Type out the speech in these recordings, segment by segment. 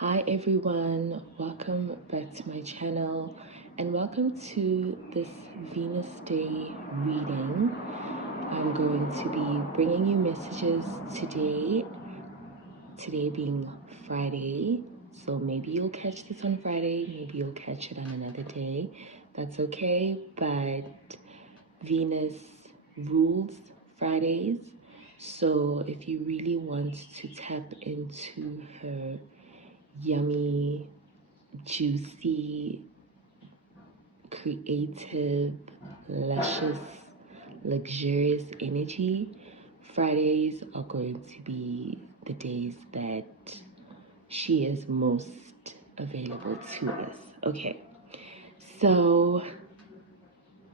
Hi everyone, welcome back to my channel and welcome to this Venus Day reading. I'm going to be bringing you messages today being Friday, so maybe you'll catch this on Friday, maybe you'll catch it on another day. That's okay, but Venus rules Fridays, so if you really want to tap into her yummy, juicy, creative, luscious, luxurious energy, Fridays are going to be the days that she is most available to us. Okay, so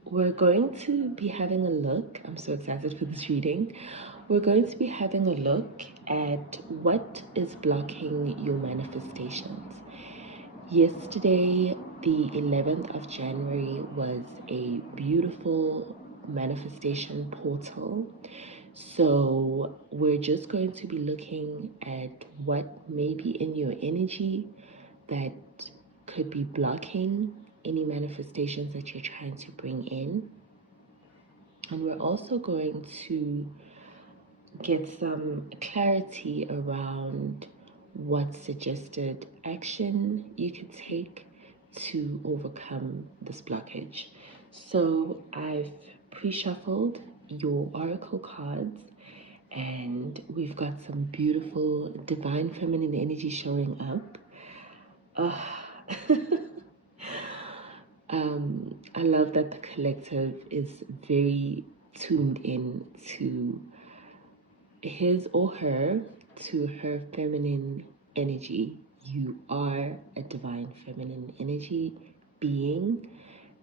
we're going to be having a look. I'm so excited for this reading. We're going to be having a look at what is blocking your manifestations. Yesterday, the 11th of January, was a beautiful manifestation portal. So we're just going to be looking at what may be in your energy that could be blocking any manifestations that you're trying to bring in. And we're also going to get some clarity around what suggested action you could take to overcome this blockage. So I've pre-shuffled your oracle cards and we've got some beautiful divine feminine energy showing up. I love that the collective is very tuned in to his or her, to her feminine energy. You are a divine feminine energy being,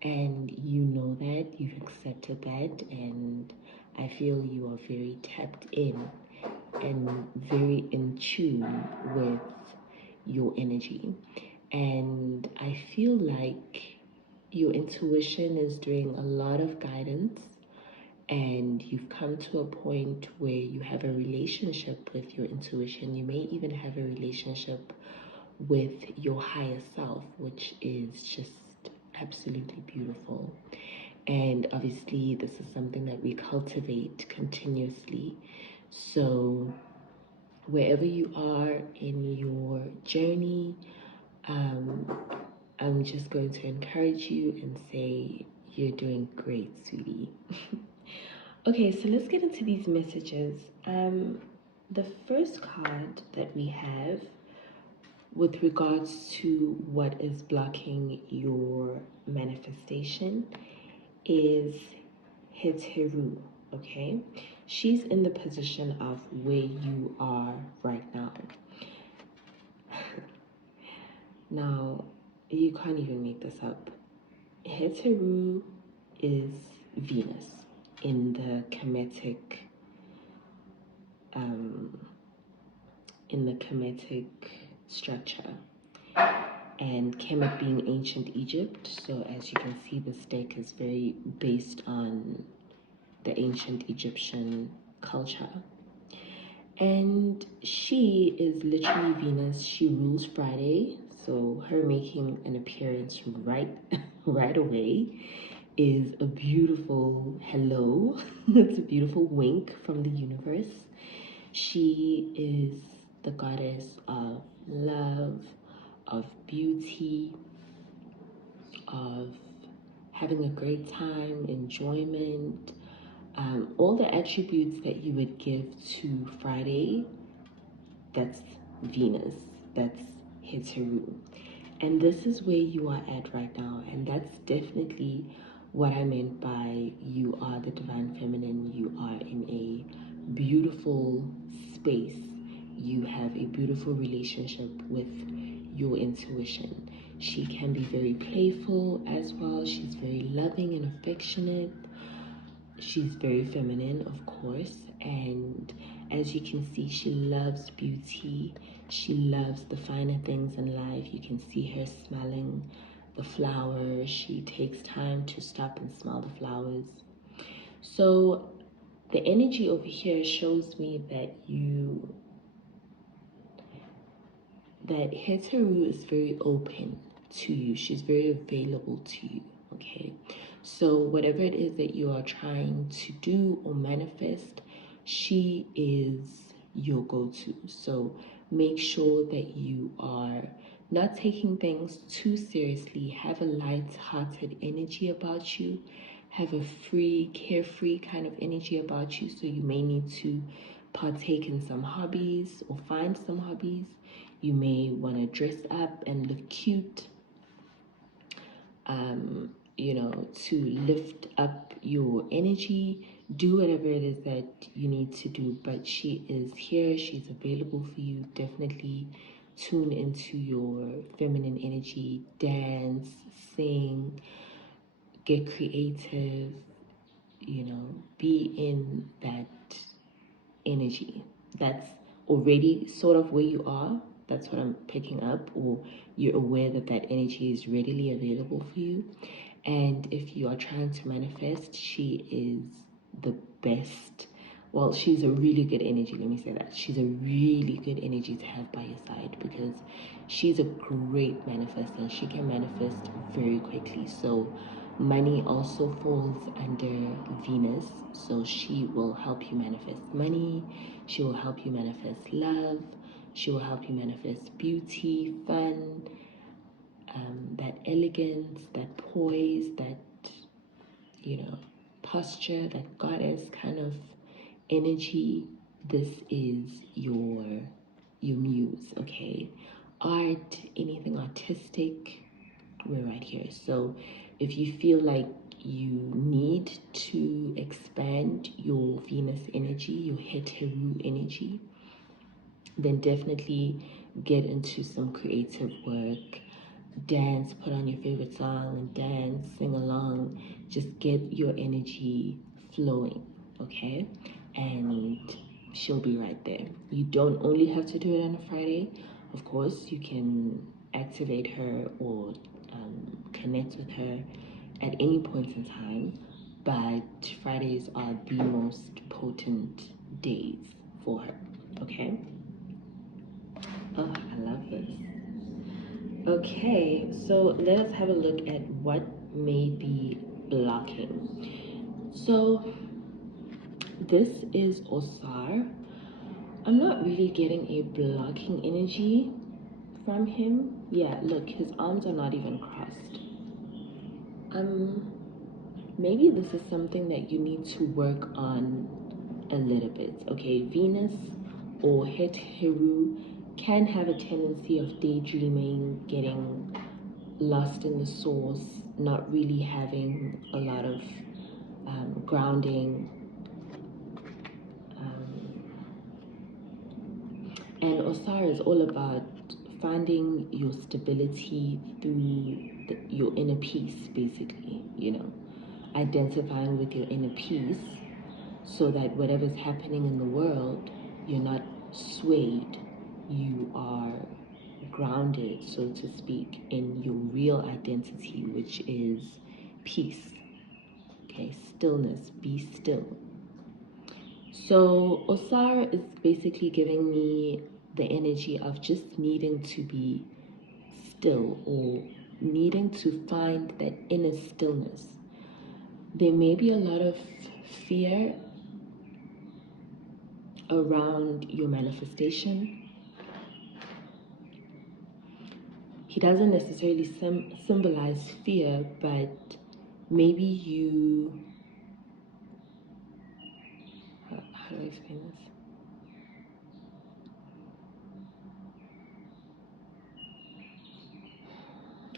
and you know that, you've accepted that, and I feel you are very tapped in and very in tune with your energy. And I feel like your intuition is doing a lot of guidance, and you've come to a point where you have a relationship with your intuition. You may even have a relationship with your higher self, which is just absolutely beautiful. And obviously, this is something that we cultivate continuously. So, wherever you are in your journey, I'm just going to encourage you and say, you're doing great, sweetie. Okay, so let's get into these messages. The first card that we have with regards to what is blocking your manifestation is Heteru, okay? She's in the position of where you are right now. Now, you can't even make this up. Heteru is Venus in the Kemetic structure, and Kemet being ancient Egypt. So as you can see, this deck is very based on the ancient Egyptian culture. And she is literally Venus. She rules Friday, so her making an appearance right away is a beautiful hello. It's a beautiful wink from the universe. She is the goddess of love, of beauty, of having a great time, enjoyment, all the attributes that you would give to Friday. That's Venus, that's Heteru. And this is where you are at right now, and that's definitely what I meant by you are the divine feminine. You are in a beautiful space. You have a beautiful relationship with your intuition. She can be very playful as well. She's very loving and affectionate. She's very feminine, of course, and as you can see, she loves beauty. She loves the finer things in life. You can see her smelling the flowers. She takes time to stop and smell the flowers. So the energy over here shows me that that Heteru is very open to you. She's very available to you, okay? So whatever it is that you are trying to do or manifest, she is your go-to. So make sure that you are not taking things too seriously. Have a light-hearted energy about you. Have a free, carefree kind of energy about you. So you may need to partake in some hobbies or find some hobbies. You may want to dress up and look cute, you know, to lift up your energy. Do whatever it is that you need to do, but she is here. She's available for you. Definitely tune into your feminine energy. Dance, sing, get creative, you know, be in that energy. That's already sort of where you are. That's what I'm picking up, or you're aware that that energy is readily available for you. And if you are trying to manifest, she is the best. Well, she's a really good energy. Let me say that. She's a really good energy to have by your side, because she's a great manifester and she can manifest very quickly. So money also falls under Venus, so she will help you manifest money. She will help you manifest love. She will help you manifest beauty, fun, that elegance, that poise, that, you know, posture, that goddess kind of energy. This is your muse, okay? Art, anything artistic, we're right here. So if you feel like you need to expand your Venus energy, your Heteru energy, then definitely get into some creative work. Dance, put on your favorite song and dance, sing along. Just get your energy flowing, okay? And she'll be right there. You don't only have to do it on a Friday. Of course, you can activate her or connect with her at any point in time, but Fridays are the most potent days for her, okay? Oh, I love this. Okay, so let us have a look at what may be blocking. So this is Osar. I'm not really getting a blocking energy from him. Yeah, look, his arms are not even crossed. Maybe this is something that you need to work on a little bit. Okay, Venus or Heteru can have a tendency of daydreaming, getting lost in the source, not really having a lot of grounding. And Osar is all about finding your stability through your inner peace, basically, you know, identifying with your inner peace so that whatever's happening in the world, you're not swayed. You are grounded, so to speak, in your real identity, which is peace. Okay, stillness, be still. So Osar is basically giving me the energy of just needing to be still, or needing to find that inner stillness. There may be a lot of fear around your manifestation. He doesn't necessarily symbolize fear, but maybe you, how do I explain this?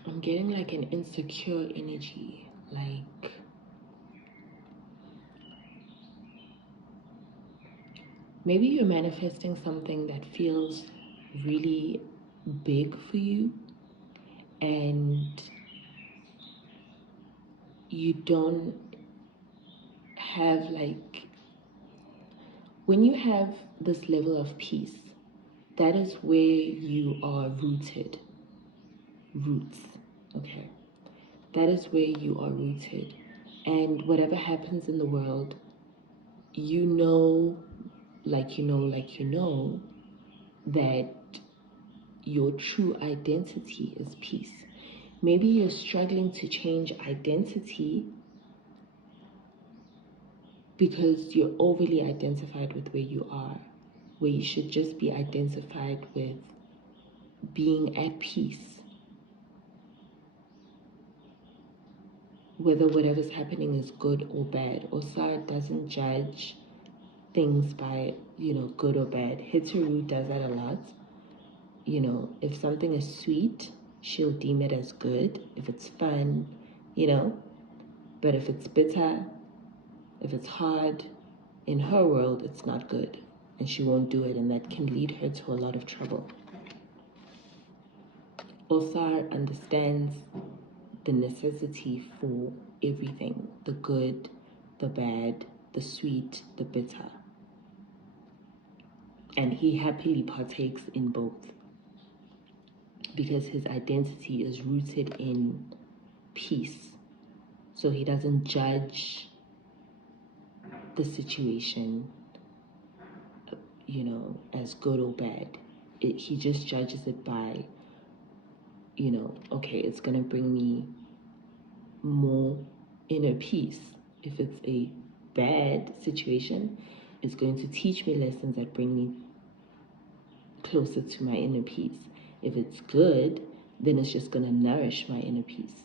I'm getting like an insecure energy, like maybe you're manifesting something that feels really big for you, and you don't have, like, when you have this level of peace, that is where you are rooted. Roots, okay? That is where you are rooted. And whatever happens in the world, you know, like you know, that your true identity is peace. Maybe you're struggling to change identity because you're overly identified with where you are, where you should just be identified with being at peace. Whether whatever's happening is good or bad. Osar doesn't judge things by, good or bad. Hitaru does that a lot. If something is sweet, she'll deem it as good. If it's fun, but if it's bitter, if it's hard, in her world, it's not good. And she won't do it, and that can lead her to a lot of trouble. Osar understands the necessity for everything, the good, the bad, the sweet, the bitter. And he happily partakes in both because his identity is rooted in peace. So he doesn't judge the situation, as good or bad. He just judges it by, okay, it's going to bring me more inner peace. If it's a bad situation, it's going to teach me lessons that bring me closer to my inner peace. If it's good, then it's just going to nourish my inner peace.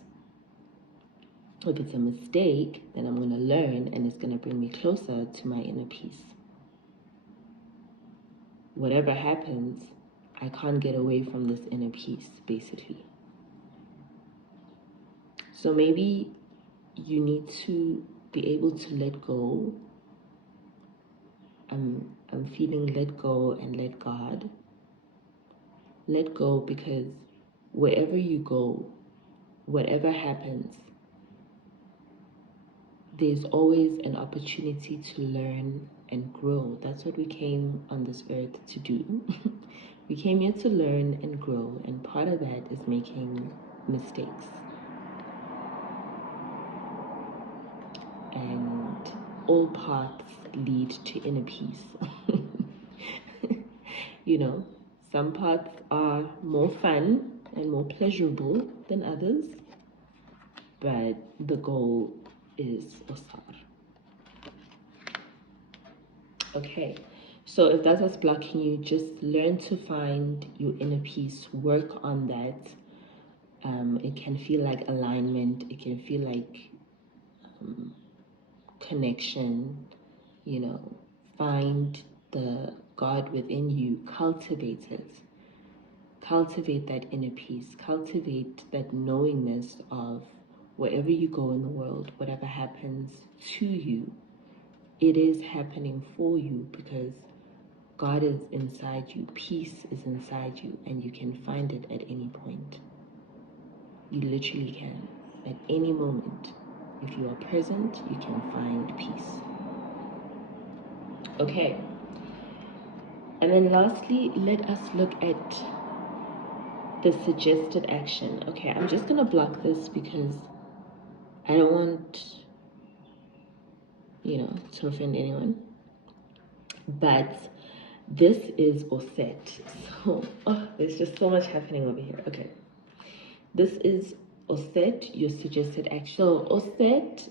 If it's a mistake, then I'm going to learn and it's going to bring me closer to my inner peace. Whatever happens, I can't get away from this inner peace, basically. So maybe you need to be able to let go. I'm feeling let go and let God. Let go because wherever you go, whatever happens, there's always an opportunity to learn and grow. That's what we came on this earth to do. We came here to learn and grow, and part of that is making mistakes. And all paths lead to inner peace. Some paths are more fun and more pleasurable than others, but the goal is Osar. Okay, so if that's what's blocking you, just learn to find your inner peace, work on that. It can feel like alignment, it can feel like connection, find the God within you, cultivate it. Cultivate that inner peace, cultivate that knowingness of wherever you go in the world, whatever happens to you, it is happening for you because God is inside you, peace is inside you, and you can find it at any point. You literally can. At any moment, if you are present, you can find peace. Okay. And then lastly, let us look at the suggested action. Okay, I'm just going to block this because I don't want, to offend anyone. But this is Oset. So, there's just so much happening over here. Okay. This is Oset, your suggested action. So, Oset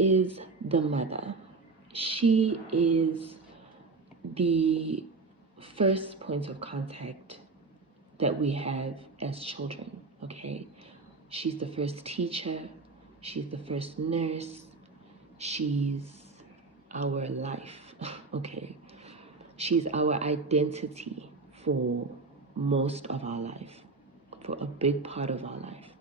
is the mother. She is the first point of contact that we have as children, okay? She's the first teacher, she's the first nurse, she's our life, okay? She's our identity for most of our life, for a big part of our life.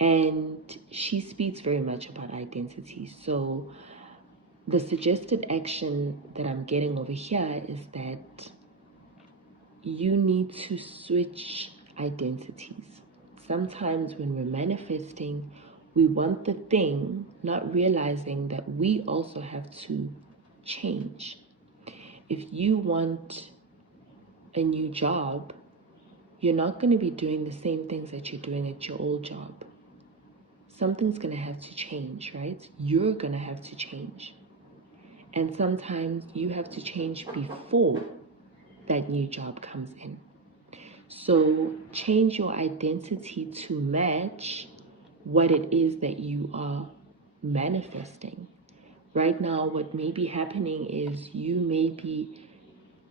And she speaks very much about identity. So the suggested action that I'm getting over here is that you need to switch identities. Sometimes when we're manifesting, we want the thing, not realizing that we also have to change. If you want a new job, you're not going to be doing the same things that you're doing at your old job. Something's going to have to change, right? You're going to have to change. And sometimes you have to change before that new job comes in. So change your identity to match what it is that you are manifesting. Right now, what may be happening is you may be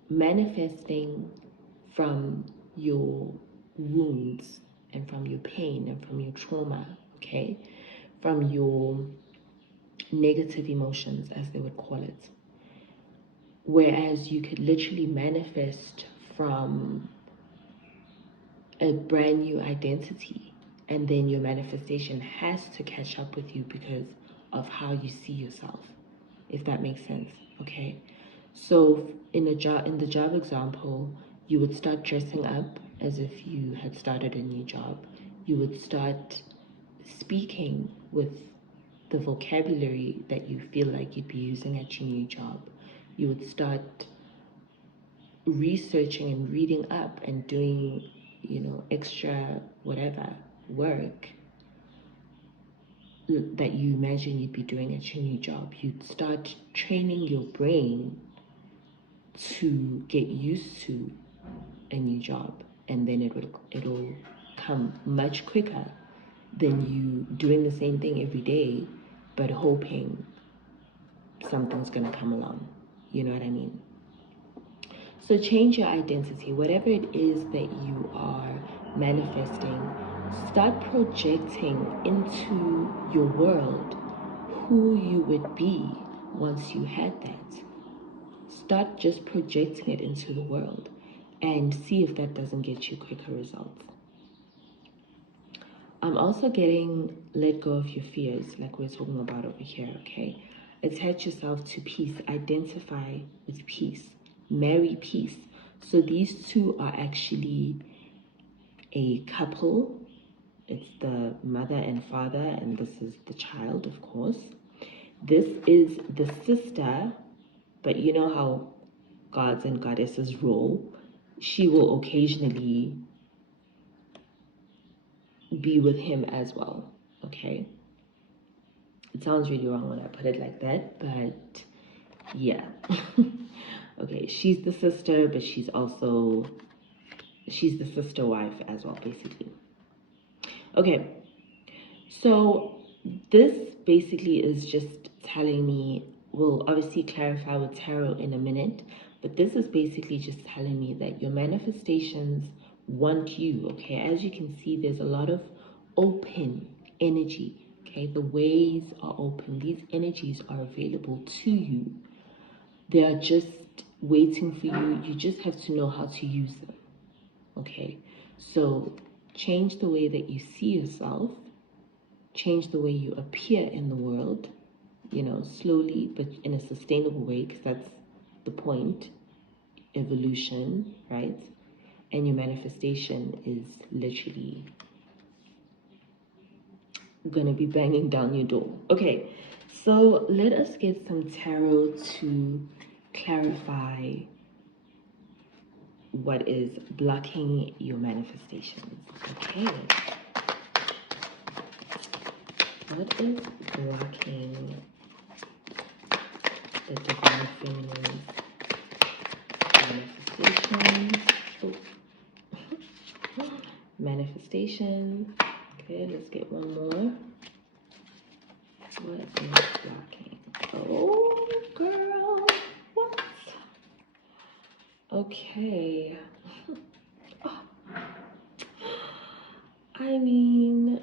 manifesting from your wounds and from your pain and from your trauma, okay? From your negative emotions, as they would call it. Whereas you could literally manifest from a brand new identity, and then your manifestation has to catch up with you because of how you see yourself, if that makes sense. Okay, so in the job example, you would start dressing up as if you had started a new job. You would start speaking with the vocabulary that you feel like you'd be using at your new job. You would start researching and reading up and doing, extra whatever work that you imagine you'd be doing at your new job. You'd start training your brain to get used to a new job, and then it'll come much quicker than you doing the same thing every day but hoping something's gonna come along. You know what I mean? So change your identity, whatever it is that you are manifesting. Start projecting into your world who you would be once you had that. Start just projecting it into the world and see if that doesn't get you quicker results. I'm also getting let go of your fears, like we're talking about over here, okay? Attach yourself to peace, identify with peace, marry peace. So these two are actually a couple. It's the mother and father, and this is the child, of course. This is the sister, but you know how gods and goddesses roll. She will occasionally be with him as well, okay? It sounds really wrong when I put it like that, but yeah. Okay, she's the sister, but she's the sister wife as well, basically. Okay, so this basically is just telling me, we'll obviously clarify with tarot in a minute, but this is basically just telling me that your manifestations want you, okay? As you can see, there's a lot of open energy, okay? The ways are open. These energies are available to you. They are just waiting for you. You just have to know how to use them, okay? So change the way that you see yourself, change the way you appear in the world, slowly, but in a sustainable way, because that's the point. Evolution, right? And your manifestation is literally gonna be banging down your door. Okay, so let us get some tarot to clarify what is blocking your manifestations. Okay, what is blocking the divine feminine manifestations? Manifestation. Okay, let's get one more. What is blocking? Oh, girl, what? Okay. Oh. I mean,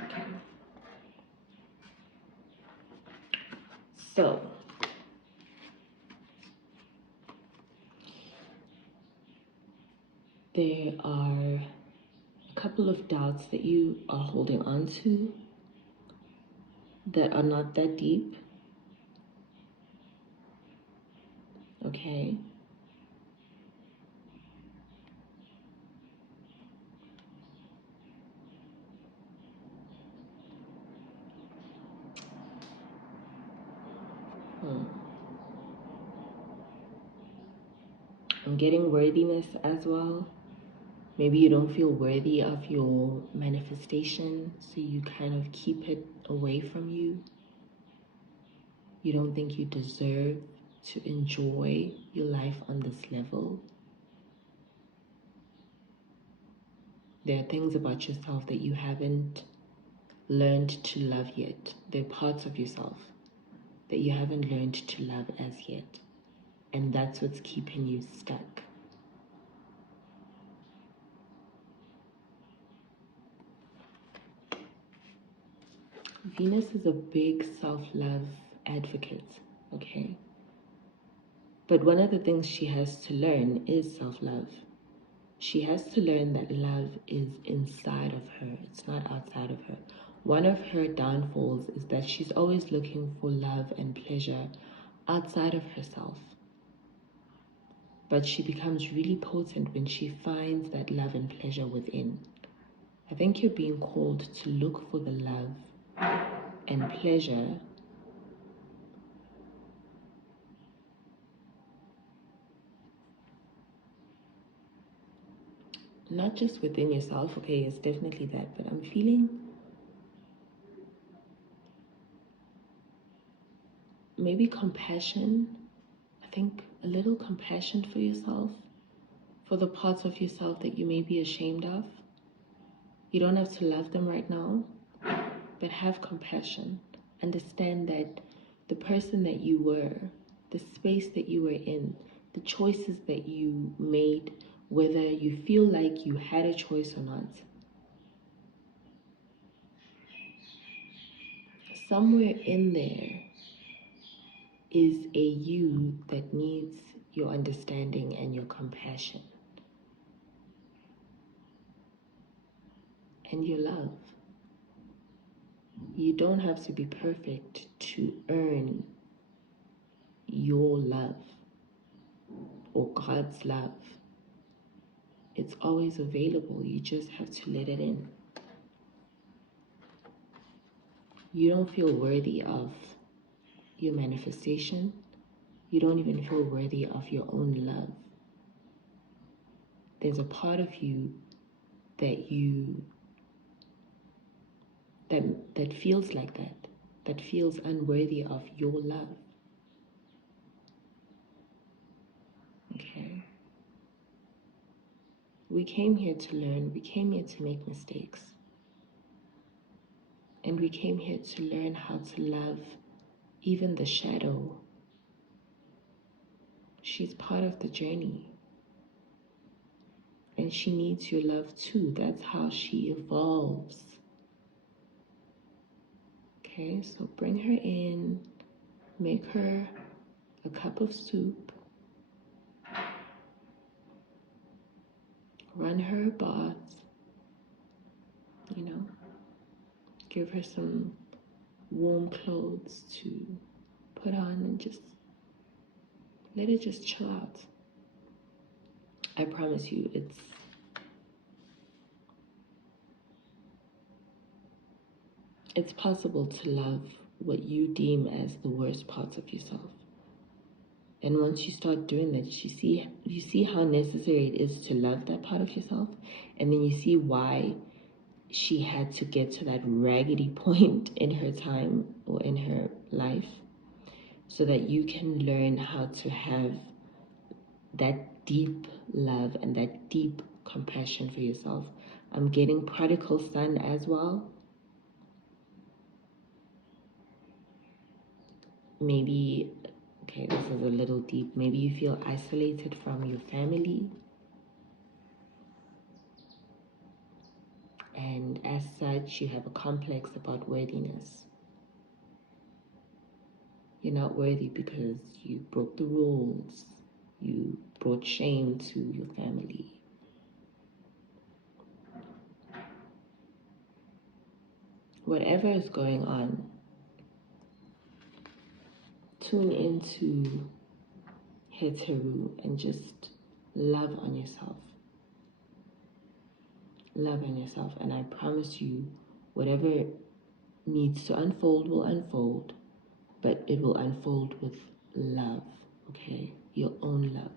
okay. So, there are a couple of doubts that you are holding on to that are not that deep. Okay. I'm getting worthiness as well. Maybe you don't feel worthy of your manifestation, so you kind of keep it away from you. You don't think you deserve to enjoy your life on this level. There are things about yourself that you haven't learned to love yet. There are parts of yourself that you haven't learned to love as yet. And that's what's keeping you stuck. Venus is a big self-love advocate, okay? But one of the things she has to learn is self-love. She has to learn that love is inside of her. It's not outside of her. One of her downfalls is that she's always looking for love and pleasure outside of herself. But she becomes really potent when she finds that love and pleasure within. I think you're being called to look for the love and pleasure not just within yourself. Okay, it's definitely that, but I'm feeling maybe compassion. I think a little compassion for yourself, for the parts of yourself that you may be ashamed of. You don't have to love them right now, but have compassion. Understand that the person that you were, the space that you were in, the choices that you made, whether you feel like you had a choice or not, somewhere in there is a you that needs your understanding and your compassion and your love. You don't have to be perfect to earn your love or God's love. It's always available. You just have to let it in. You don't feel worthy of your manifestation. You don't even feel worthy of your own love. There's a part of you that feels like that feels unworthy of your love. Okay? We came here to learn. We came here to make mistakes. And we came here to learn how to love even the shadow. She's part of the journey. And she needs your love too. That's how she evolves. Okay, so bring her in, make her a cup of soup, run her a bath, give her some warm clothes to put on and just let her just chill out. I promise you, it's possible to love what you deem as the worst parts of yourself. And once you start doing that, you see how necessary it is to love that part of yourself, and then you see why she had to get to that raggedy point in her time or in her life, so that you can learn how to have that deep love and that deep compassion for yourself. I'm getting prodigal son as well. Maybe, okay, this is a little deep. Maybe you feel isolated from your family. And as such, you have a complex about worthiness. You're not worthy because you broke the rules. You brought shame to your family. Whatever is going on, tune into Heteru and just love on yourself. Love on yourself. And I promise you, whatever needs to unfold will unfold, but it will unfold with love, okay? Your own love.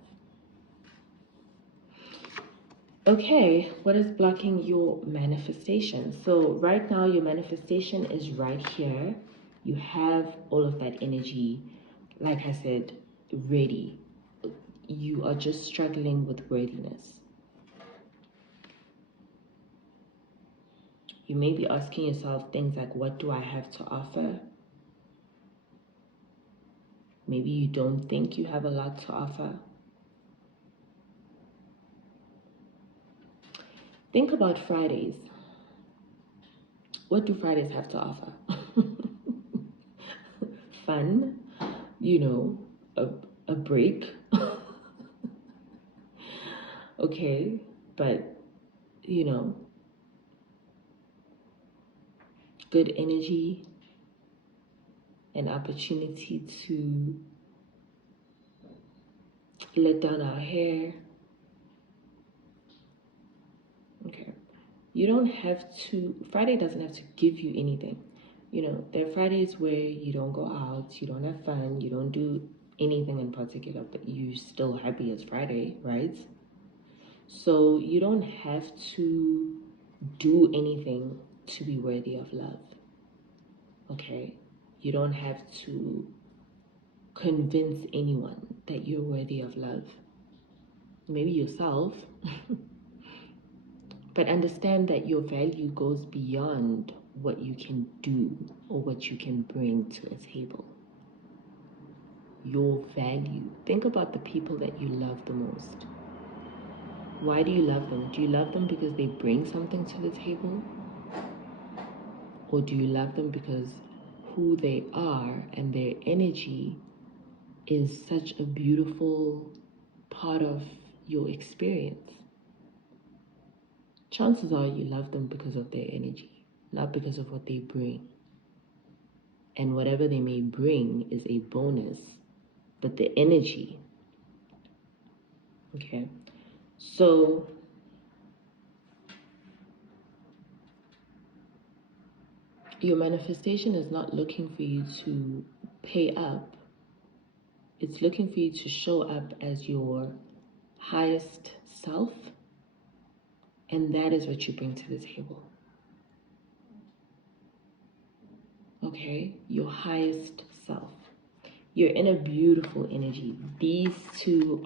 Okay, what is blocking your manifestation? So right now, your manifestation is right here. You have all of that energy, like I said, ready. You are just struggling with worthiness. You may be asking yourself things like, what do I have to offer? Maybe you don't think you have a lot to offer. Think about Fridays. What do Fridays have to offer? Fun, a break. Okay, but good energy, an opportunity to let down our hair. Okay, you don't have to, Friday doesn't have to give you anything. There are Fridays where you don't go out, you don't have fun, you don't do anything in particular, but you're still happy it's Friday, right? So you don't have to do anything to be worthy of love. Okay? You don't have to convince anyone that you're worthy of love. Maybe yourself. But understand that your value goes beyond what you can do or what you can bring to a table. Your value. Think about the people that you love the most. Why do you love them? Do you love them because they bring something to the table? Or do you love them because who they are and their energy is such a beautiful part of your experience? Chances are you love them because of their energy, not because of what they bring. And whatever they may bring is a bonus, but the energy, okay? So your manifestation is not looking for you to pay up. It's looking for you to show up as your highest self, and that is what you bring to the table. Okay? Your highest self. You're in a beautiful energy. These two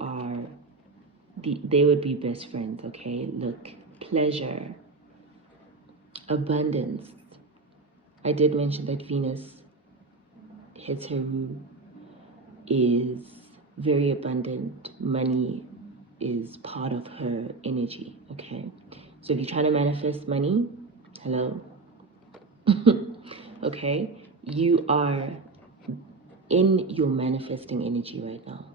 they would be best friends, okay? Look, pleasure, abundance. I did mention that Venus Heteru is very abundant. Money is part of her energy, okay? So if you're trying to manifest money, hello? Okay? You are in your manifesting energy right now.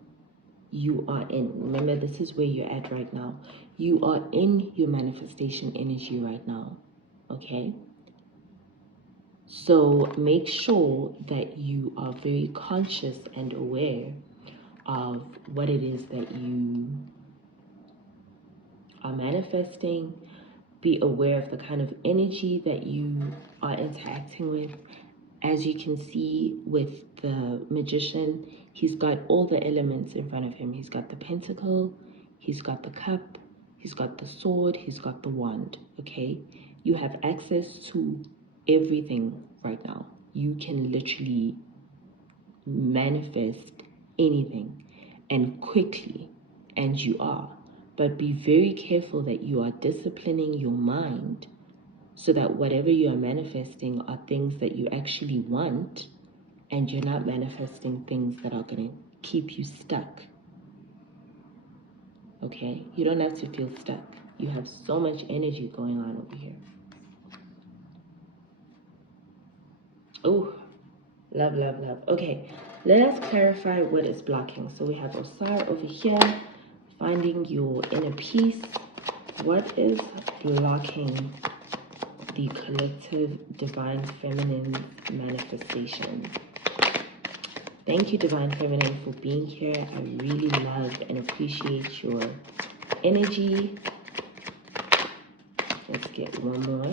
You are in, remember, this is where you're at right now. You are in your manifestation energy right now, okay? So make sure that you are very conscious and aware of what it is that you are manifesting. Be aware of the kind of energy that you are interacting with. As you can see with the magician, he's got all the elements in front of him. He's got the pentacle, he's got the cup, he's got the sword, he's got the wand, okay? You have access to everything right now. You can literally manifest anything, and quickly, and you are. But be very careful that you are disciplining your mind so that whatever you are manifesting are things that you actually want, and you're not manifesting things that are going to keep you stuck. Okay? You don't have to feel stuck. You have so much energy going on over here. Oh, love, love, love. Okay, let us clarify what is blocking. So we have Osar over here, finding your inner peace. What is blocking the collective divine feminine manifestation? Thank you, Divine Feminine, for being here. I really love and appreciate your energy. Let's get one more.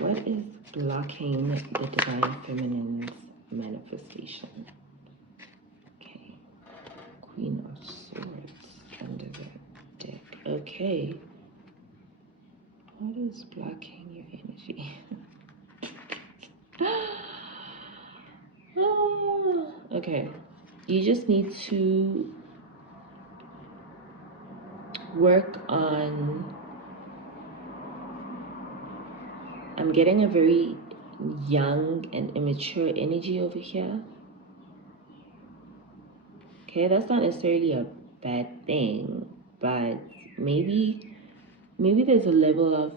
What is blocking the Divine Feminine's manifestation? Okay. Queen of Swords under the deck. Okay. What is blocking your energy? Okay, you just need to work on, I'm getting a very young and immature energy over here. Okay, that's not necessarily a bad thing, but maybe there's a level of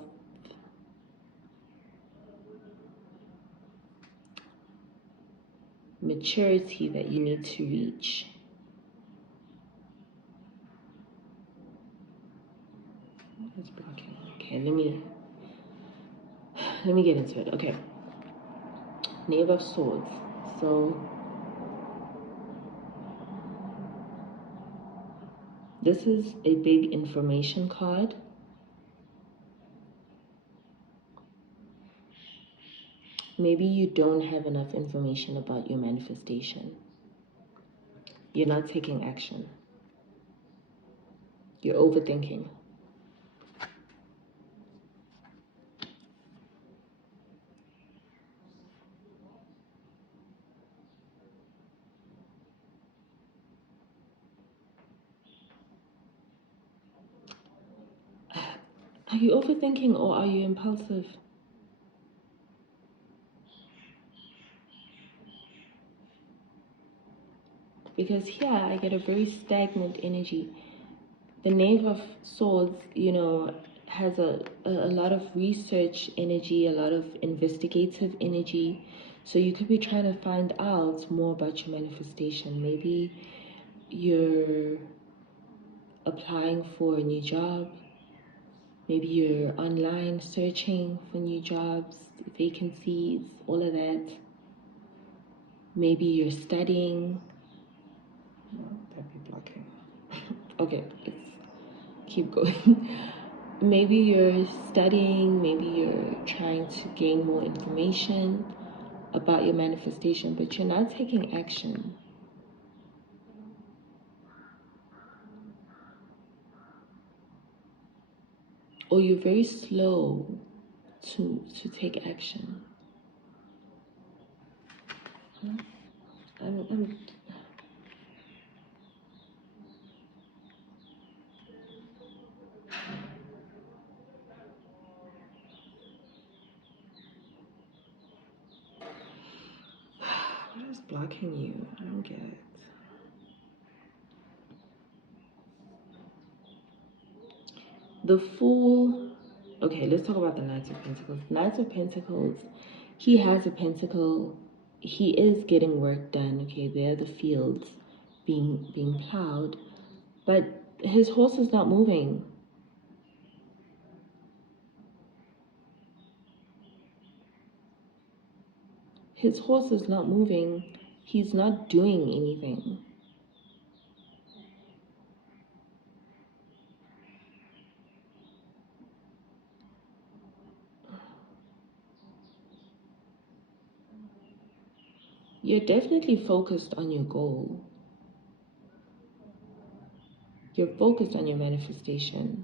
maturity that you need to reach. It's blocking. Okay, let me get into it. Okay, Knave of Swords. So this is a big information card. Maybe you don't have enough information about your manifestation. You're not taking action. You're overthinking. Are you overthinking or are you impulsive? Because here I get a very stagnant energy. The Knave of Swords, you know, has a lot of research energy, a lot of investigative energy. So you could be trying to find out more about your manifestation. Maybe you're applying for a new job. Maybe you're online searching for new jobs, vacancies, all of that. Maybe you're studying. That'd be blocking. Okay, let's keep going. Maybe you're studying, maybe you're trying to gain more information about your manifestation, but you're not taking action. Or you're very slow to take action. I'm what is blocking you? I don't get it. The Fool. Okay, let's talk about the Knight of Pentacles. Knight of Pentacles, he has a pentacle. He is getting work done. Okay, there are the fields being plowed, but his horse is not moving. His horse is not moving. He's not doing anything. You're definitely focused on your goal. You're focused on your manifestation.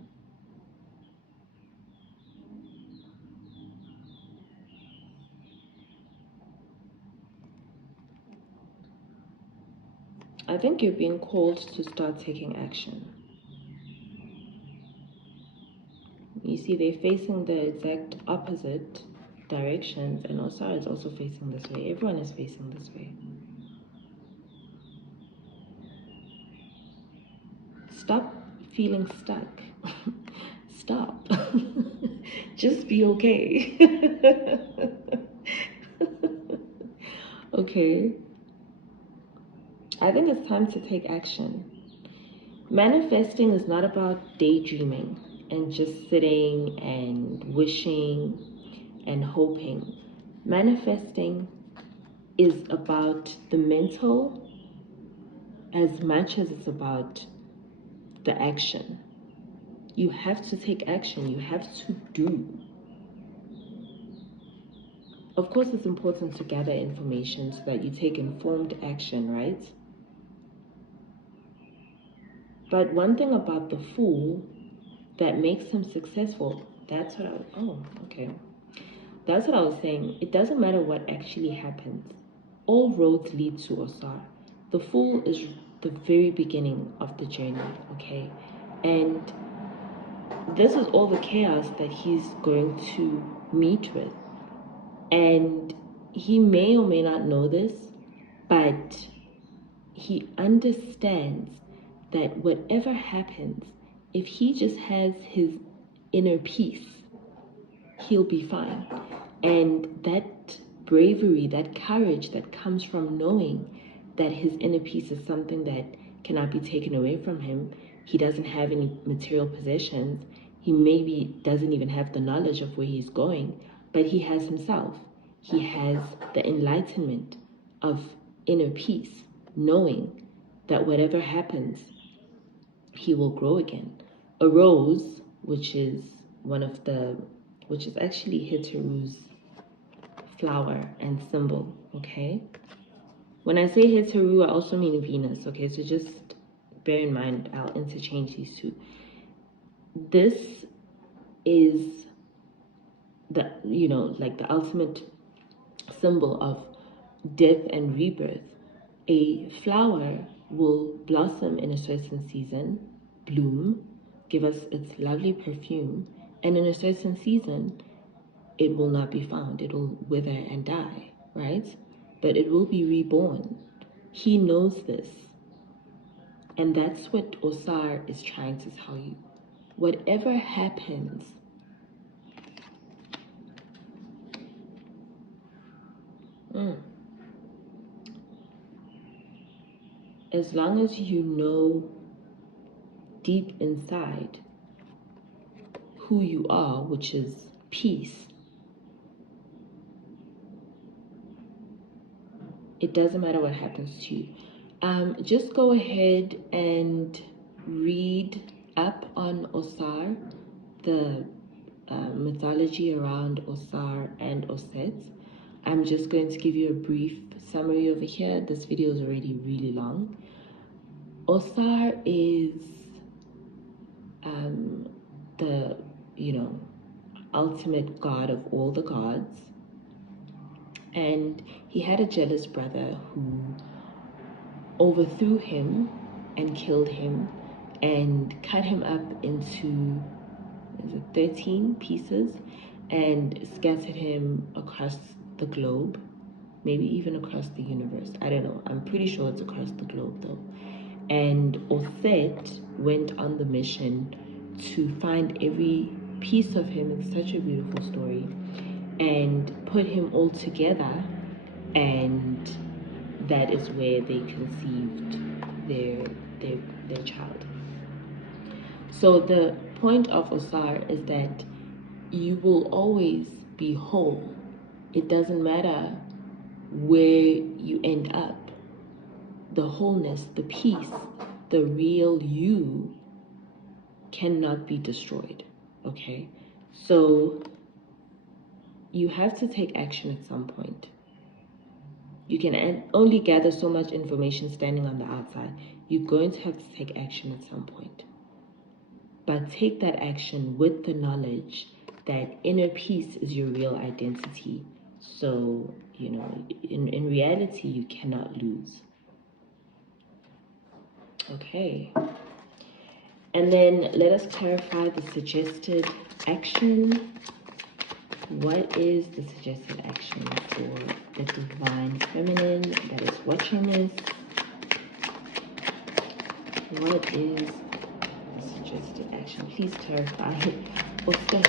I think you're being called to start taking action. You see, they're facing the exact opposite directions, and Osara is also facing this way. Everyone is facing this way. Stop feeling stuck. Stop. Just be okay. Okay. I think it's time to take action. Manifesting is not about daydreaming and just sitting and wishing and hoping. Manifesting is about the mental as much as it's about the action. You have to take action. You have to do. Of course, it's important to gather information so that you take informed action, right? But one thing about the Fool that makes him successful, that's what that's what I was saying. It doesn't matter what actually happens. All roads lead to Osar. The Fool is the very beginning of the journey, okay? And this is all the chaos that he's going to meet with. And he may or may not know this, but he understands that whatever happens, if he just has his inner peace, he'll be fine. And that bravery, that courage that comes from knowing that his inner peace is something that cannot be taken away from him. He doesn't have any material possessions. He maybe doesn't even have the knowledge of where he's going, but he has himself. He has the enlightenment of inner peace, knowing that whatever happens, he will grow again. A rose, which is actually Heteru's flower and symbol, okay? When I say Heteru, I also mean Venus, okay? So just bear in mind, I'll interchange these two. This is the, like the ultimate symbol of death and rebirth. A flower will blossom in a certain season, bloom, give us its lovely perfume, and in a certain season, it will not be found. It will wither and die, right? But it will be reborn. He knows this. And that's what Osar is trying to tell you. Whatever happens, as long as you know deep inside who you are, which is peace, it doesn't matter what happens to you. Just go ahead and read up on Osar, the mythology around Osar and Oset. I'm just going to give you a brief summary over here. This video is already really long. Osar is the, ultimate god of all the gods. And he had a jealous brother who overthrew him and killed him and cut him up into 13 pieces and scattered him across the globe, maybe even across the universe. I don't know. I'm pretty sure it's across the globe though. And Oset went on the mission to find every piece of him. It's such a beautiful story. And put him all together, and that is where they conceived their child. So the point of Osar is that you will always be whole. It doesn't matter where you end up. The wholeness, the peace, the real you cannot be destroyed, okay? So you have to take action at some point. You can only gather so much information standing on the outside. You're going to have to take action at some point. But take that action with the knowledge that inner peace is your real identity. So, in reality, you cannot lose. Okay. And then let us clarify the suggested action. What is the suggested action for the divine feminine that is watching this? What is the suggested action? Please clarify. Oset.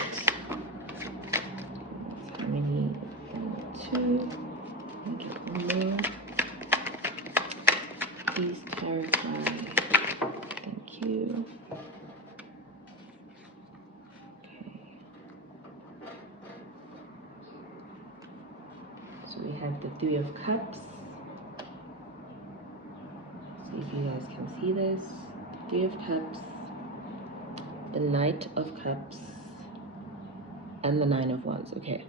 How many? 2. Get one more. Please clarify. Thank you. So we have the 3 of Cups. See if you guys can see this. 3 of Cups, the Knight of Cups, and the 9 of Wands. Okay.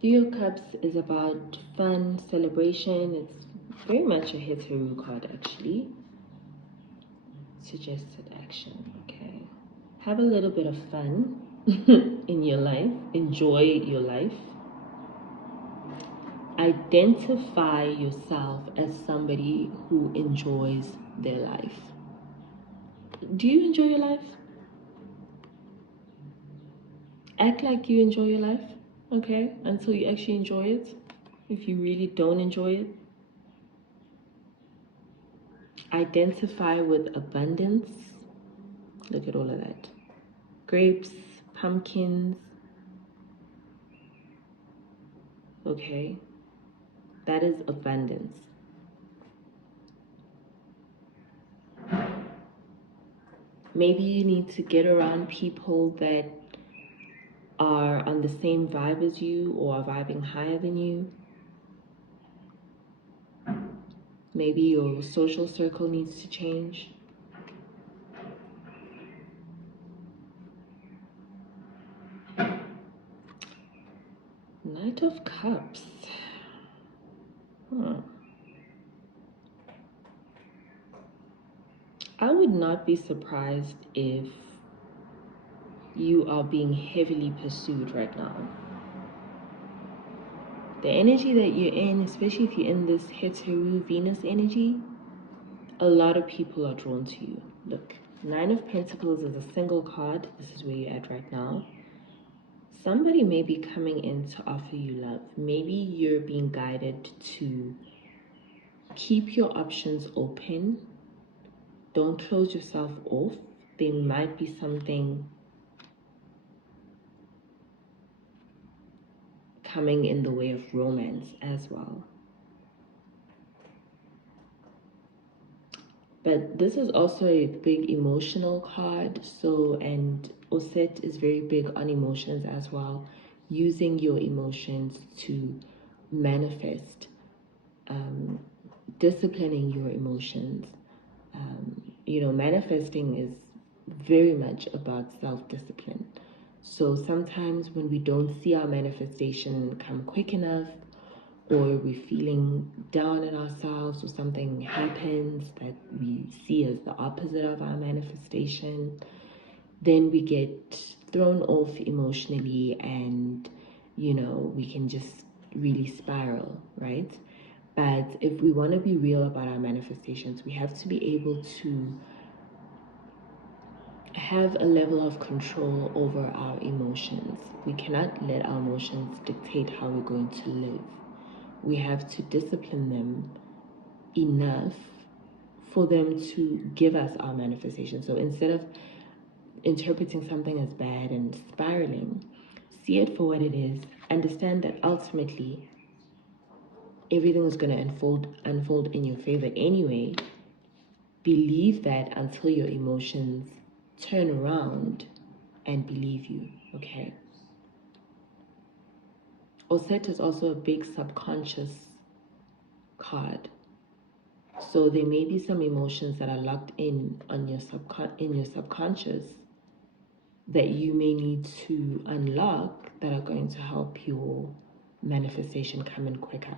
3 of Cups is about fun, celebration. It's very much a Heteru card, actually. Suggested action. Okay. Have a little bit of fun in your life. Enjoy your life. Identify yourself as somebody who enjoys their life. Do you enjoy your life? Act like you enjoy your life, okay? Until you actually enjoy it. If you really don't enjoy it, identify with abundance. Look at all of that. Grapes, pumpkins. Okay? That is abundance. Maybe you need to get around people that are on the same vibe as you or are vibing higher than you. Maybe your social circle needs to change. Knight of Cups. I would not be surprised if you are being heavily pursued right now. The energy that you're in, especially if you're in this Heteru Venus energy, a lot of people are drawn to you. Look, Nine of Pentacles is a single card. This is where you're at right now. Somebody may be coming in to offer you love. Maybe you're being guided to keep your options open. Don't close yourself off. There might be something coming in the way of romance as well. But this is also a big emotional card. So, and Osset is very big on emotions as well. Using your emotions to manifest, disciplining your emotions. You know, manifesting is very much about self-discipline. So sometimes when we don't see our manifestation come quick enough, or we're feeling down on ourselves, or something happens that we see as the opposite of our manifestation, then we get thrown off emotionally, and you know, we can just really spiral, right? But if we want to be real about our manifestations, we have to be able to have a level of control over our emotions. We cannot let our emotions dictate how we're going to live. We have to discipline them enough for them to give us our manifestation. So instead of interpreting something as bad and spiraling, see it for what it is. Understand that ultimately everything is going to unfold in your favor anyway. Believe that until your emotions turn around and believe you, okay? Osset is also a big subconscious card. So there may be some emotions that are locked in on your subconscious that you may need to unlock, that are going to help your manifestation come in quicker.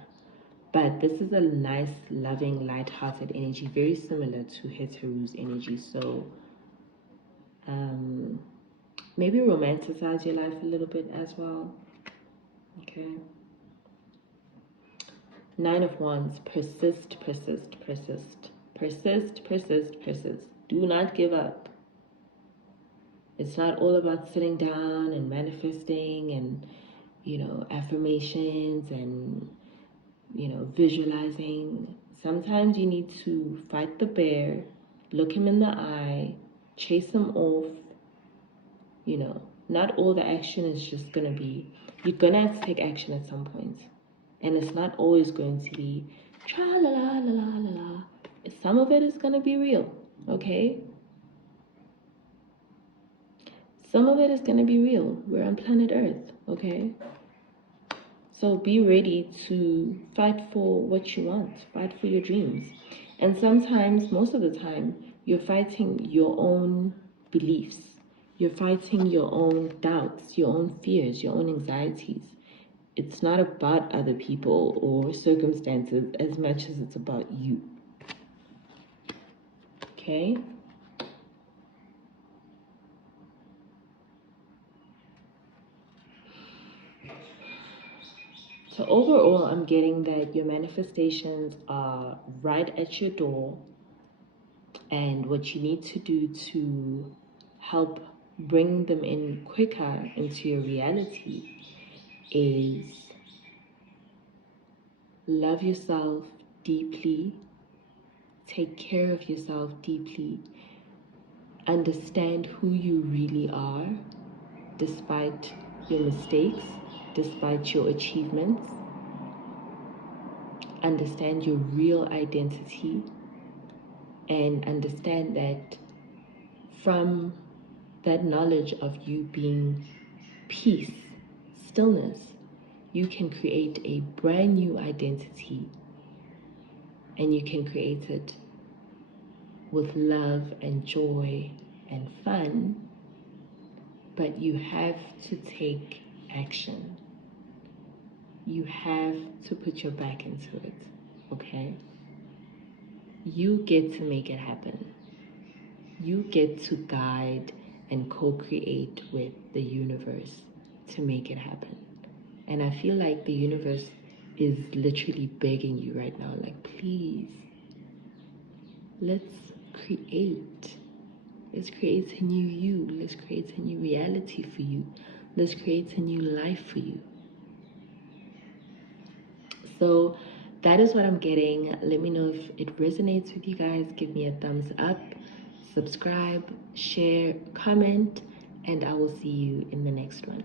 But this is a nice, loving, light-hearted energy, very similar to Heteru's energy. So maybe romanticize your life a little bit as well. Okay. Nine of Wands. Persist, persist, persist. Persist, persist, persist. Do not give up. It's not all about sitting down and manifesting and, you know, affirmations and, you know, visualizing. Sometimes you need to fight the bear, look him in the eye, chase him off. You know, not all the action is just going to be, you're going to have to take action at some point. And it's not always going to be tra la la la la la la. Some of it is going to be real, okay? Some of it is going to be real. We're on planet Earth, okay? So be ready to fight for what you want, fight for your dreams. And sometimes, most of the time, you're fighting your own beliefs. You're fighting your own doubts, your own fears, your own anxieties. It's not about other people or circumstances as much as it's about you. Okay? So overall, I'm getting that your manifestations are right at your door, and what you need to do to help bring them in quicker into your reality is love yourself deeply, take care of yourself deeply, understand who you really are despite your mistakes, despite your achievements, understand your real identity, and understand that from that knowledge of you being peace, stillness, you can create a brand new identity, and you can create it with love and joy and fun, but you have to take action. You have to put your back into it, okay? You get to make it happen. You get to guide and co-create with the universe to make it happen. And I feel like the universe is literally begging you right now, like, please, let's create. Let's create a new you. Let's create a new reality for you. Let's create a new life for you. So that is what I'm getting. Let me know if it resonates with you guys. Give me a thumbs up, subscribe, share, comment, and I will see you in the next one.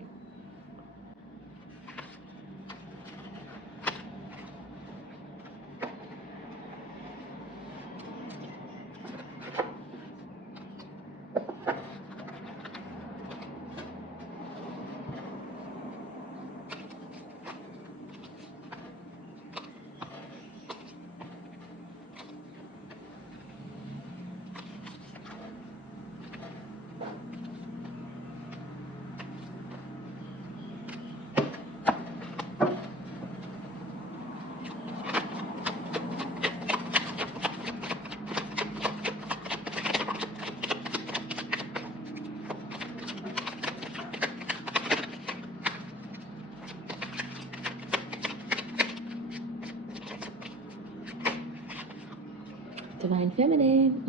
Divine Feminine.